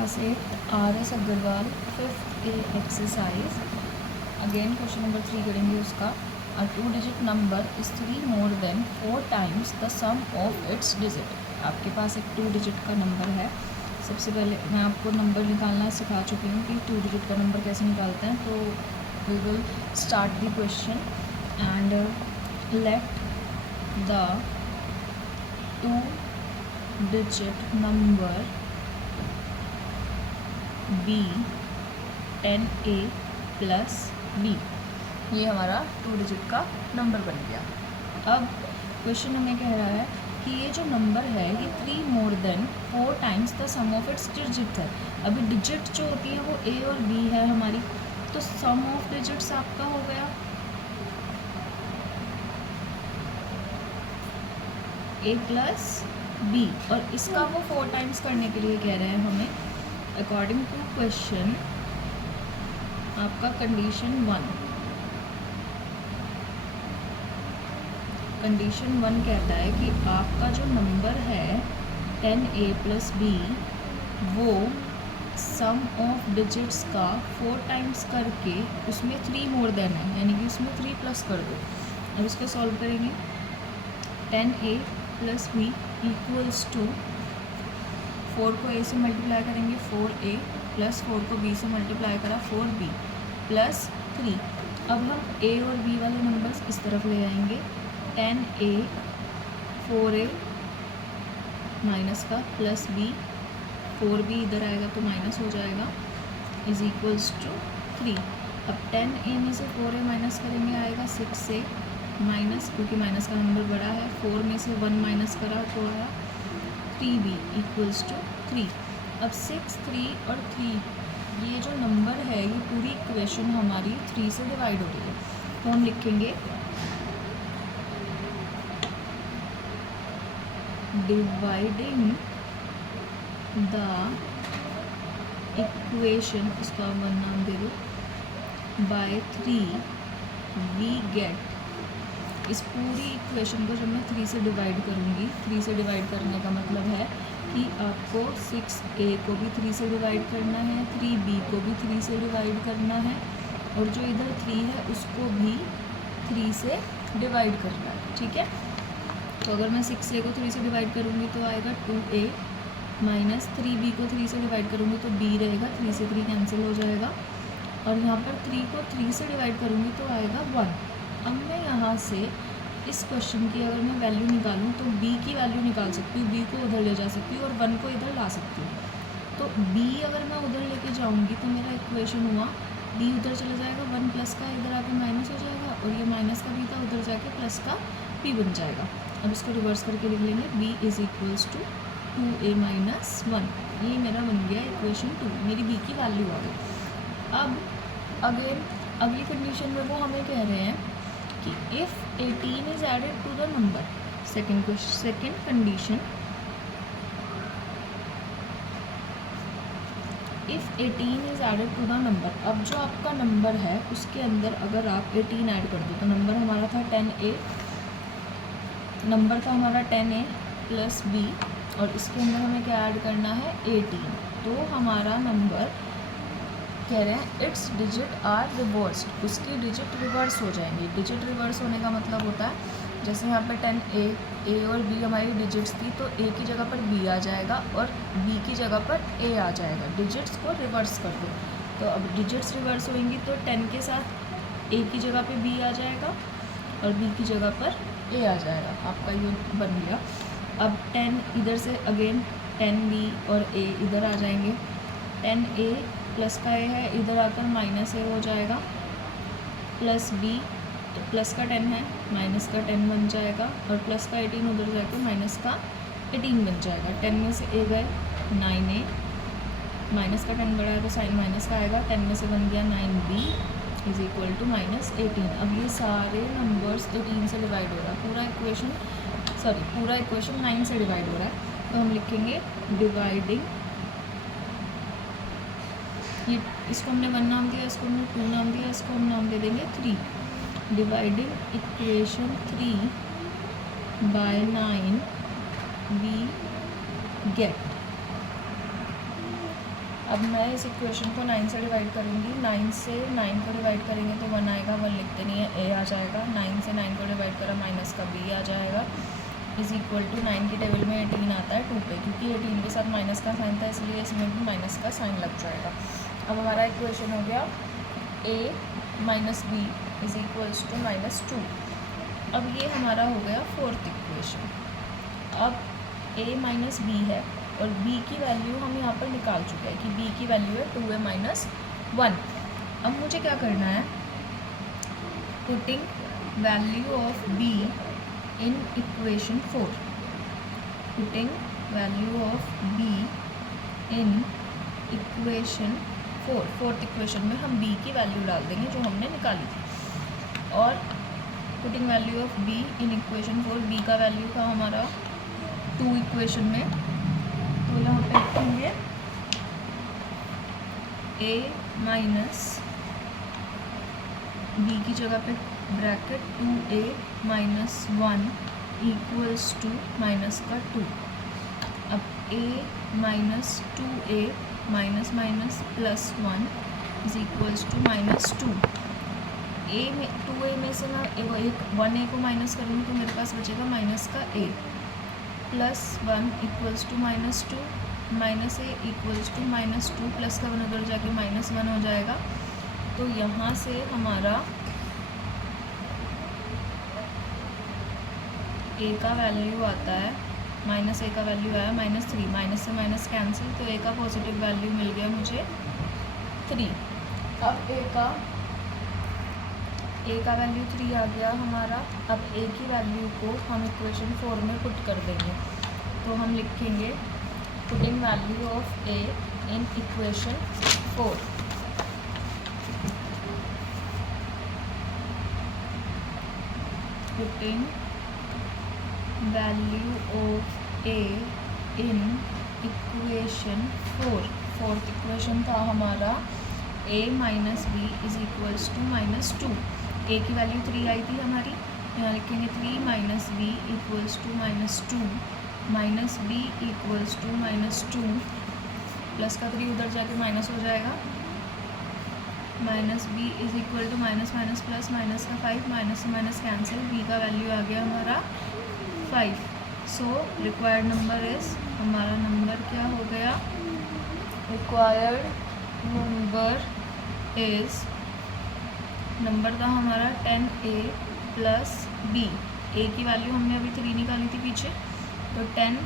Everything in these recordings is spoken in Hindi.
Class 8 RS Agarwal 5th A exercise. Again question number 3 करेंगे उसका। A 2 digit number is 3 more than 4 times the sum of its digit. आपके पास एक 2 डिजिट का नंबर है। सबसे पहले मैं आपको नंबर निकालना सिखा चुकी हूँ कि 2 डिजिट का नंबर कैसे निकालते हैं। तो we will start the question and let the 2 digit number be 10A plus b. ये हमारा 2 डिजिट का नंबर बन गया। अब क्वेश्चन हमें कह रहा है कि ये जो नंबर है ये 3 more than 4 times the sum of its digit है। अभी डिजिट जो होती है वो ए और बी है हमारी, तो सम ऑफ डिजिट्स आपका हो गया ए प्लस बी, और इसका वो 4 टाइम्स करने के लिए कह रहे हैं हमें। अकॉर्डिंग टू क्वेश्चन आपका कंडीशन 1 कहता है कि आपका जो नंबर है 10A प्लस बी वो सम ऑफ डिजिट्स का 4 टाइम्स करके उसमें 3 मोर देन है, यानी कि उसमें 3 प्लस कर दो। अब इसको सॉल्व करेंगे। 10A plus B equals to 4 को ए से मल्टीप्लाई करेंगे 4A प्लस 4 को बी से मल्टीप्लाई करा 4B प्लस 3। अब हम ए और बी वाले नंबर्स इस तरफ ले आएंगे। 10A 4A माइनस का प्लस बी 4B इधर आएगा तो माइनस हो जाएगा इज इक्वल्स टू 3। अब 10A में से 4A माइनस करेंगे आएगा 6A माइनस, क्योंकि माइनस का नंबर बड़ा है। 4 में से 1 माइनस करा तो आया 3B इक्वल्स टू 3। अब 6, 3 और 3 ये जो नंबर है ये पूरी इक्वेशन हमारी 3 से डिवाइड हो रही है। तो हम लिखेंगे डिवाइडिंग द इक्वेशन, उसका 1 नाम दे दो, बाय 3 वी गेट। इस पूरी इक्वेशन को जब मैं 3 से डिवाइड करूँगी, 3 से डिवाइड करने का मतलब है कि आपको 6A को भी 3 से डिवाइड करना है, 3B को भी 3 से डिवाइड करना है, और जो इधर 3 है उसको भी 3 से डिवाइड करना है। ठीक है, तो अगर मैं 6A को 3 से डिवाइड करूँगी तो आएगा 2A माइनस 3B को 3 से डिवाइड करूँगी तो B रहेगा, 3 से 3 कैंसिल हो जाएगा, और यहाँ पर 3 को 3 से डिवाइड करूँगी तो आएगा 1। अब मैं यहाँ से इस क्वेश्चन की अगर मैं वैल्यू निकालूँ तो b की वैल्यू निकाल सकती हूँ, b को उधर ले जा सकती हूँ और 1 को इधर ला सकती हूँ। तो b अगर मैं उधर लेके जाऊँगी तो मेरा इक्वेशन हुआ b उधर चला जाएगा, 1 प्लस का इधर आके माइनस हो जाएगा, और ये माइनस का b था उधर जाके प्लस का p बन जाएगा। अब इसको रिवर्स करके लिख लेंगे b is equals to 2A minus 1। ये मेरा बन गया इक्वेशन 2, मेरी b की वैल्यू आ गई। अब अगेन अगली कंडीशन में वो हमें कह रहे हैं कि if 18 is added to the number. Second condition, if 18 is added to the number. अब जो आपका नंबर है उसके अंदर अगर आप 18 ऐड कर दो, तो नंबर हमारा था 10A, नंबर था हमारा 10A प्लस B, और इसके अंदर हमें क्या ऐड करना है 18। तो हमारा नंबर कह रहे हैं इट्स डिजिट आर रिवर्स्ड, उसकी डिजिट रिवर्स हो जाएंगी। डिजिट रिवर्स होने का मतलब होता है जैसे यहाँ पे 10A A और B हमारी डिजिट्स थी, तो A की जगह पर B आ जाएगा और B की जगह पर A आ जाएगा। डिजिट्स को रिवर्स कर दो, तो अब डिजिट्स रिवर्स होंगी तो 10 के साथ A की जगह पे B आ जाएगा और B की जगह पर A आ जाएगा। आपका ये बन गया। अब 10 इधर से अगेन 10B और A इधर आ जाएंगे। 10A प्लस का ए है, इधर आकर माइनस ए हो जाएगा, प्लस बी, तो प्लस का 10 है माइनस का 10 बन जाएगा, और प्लस का 18 उधर जाकर माइनस का 18 बन जाएगा। 10 में से ए गए 9A, माइनस का 10 बढ़ा है तो साइन माइनस का आएगा। 10 में से बन गया 9B is equal to minus 18। अब ये सारे नंबर्स 18 से डिवाइड हो रहा है, पूरा इक्वेशन 9 से डिवाइड हो रहा है। तो हम लिखेंगे डिवाइडिंग, ये इसको हमने 1 नाम दिया, इसको हमने 2 नाम दिया, इसको हम नाम दे देंगे 3। Dividing equation 3 by 9 we get अब मैं इस इक्वेशन को 9 से डिवाइड करूँगी। 9 से 9 को डिवाइड करेंगे तो 1 आएगा, 1 लिखते नहीं है, ए आ जाएगा। 9 से 9 को डिवाइड करा, माइनस का बी आ जाएगा, इज़ इक्वल टू 9 की टेबल में 18 आता है 2 पे, क्योंकि 18 के साथ माइनस का साइन था इसलिए इसमें भी माइनस का साइन लग जाएगा। अब हमारा इक्वेशन हो गया a minus b is equals to -2। अब ये हमारा हो गया फोर्थ इक्वेशन। अब a माइनस बी है और b की वैल्यू हम यहाँ पर निकाल चुके हैं कि b की वैल्यू है 2a माइनस 1। अब मुझे क्या करना है, putting value of b in equation 4, putting value of b in equation 4, fourth equation में हम b की वैल्यू डाल देंगे जो हमने निकाली थी। और putting value of b in equation 4, b का वैल्यू था हमारा 2 इक्वेशन में, तो यहाँ पे लिखेंगे a माइनस b की जगह पे bracket 2a minus 1 equals to minus का 2। अब a minus 2a minus minus plus 1 is equals to -2। a में 2a में से मैं 1a को माइनस करूँगी तो मेरे पास बचेगा माइनस का a, plus 1 equals to -2, minus a equals to -2, plus का 1 उधर जाके -1 हो जाएगा। तो यहाँ से हमारा a का वैल्यू आता है, माइनस a का वैल्यू आया -3, माइनस से माइनस कैंसिल, तो a का पॉजिटिव वैल्यू मिल गया मुझे 3। अब a का वैल्यू 3 आ गया हमारा। अब a की वैल्यू को हम इक्वेशन 4 में पुट कर देंगे, तो हम लिखेंगे putting value of a in equation 4, putting value of a in equation 4, fourth equation था हमारा a minus b is equals to -2। a की वैल्यू 3 आई थी हमारी, यहाँ लिखेंगे 3 minus b equals to -2, minus b equals to -2, plus का 3 उधर जाके माइनस हो जाएगा, minus b is equal to minus minus plus, minus का 5, माइनस से माइनस कैंसिल, बी का वैल्यू आ गया हमारा 5। सो रिक्वायर्ड नंबर इज़, हमारा नंबर क्या हो गया, रिक्वायर्ड नंबर इज़, नंबर था हमारा 10a प्लस b। a की वैल्यू हमने अभी 3 निकाली थी पीछे, तो 10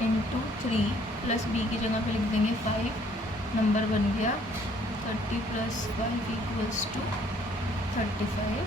× 3 प्लस b की जगह पे लिख देंगे 5, नंबर बन गया 30 + 5 = 35।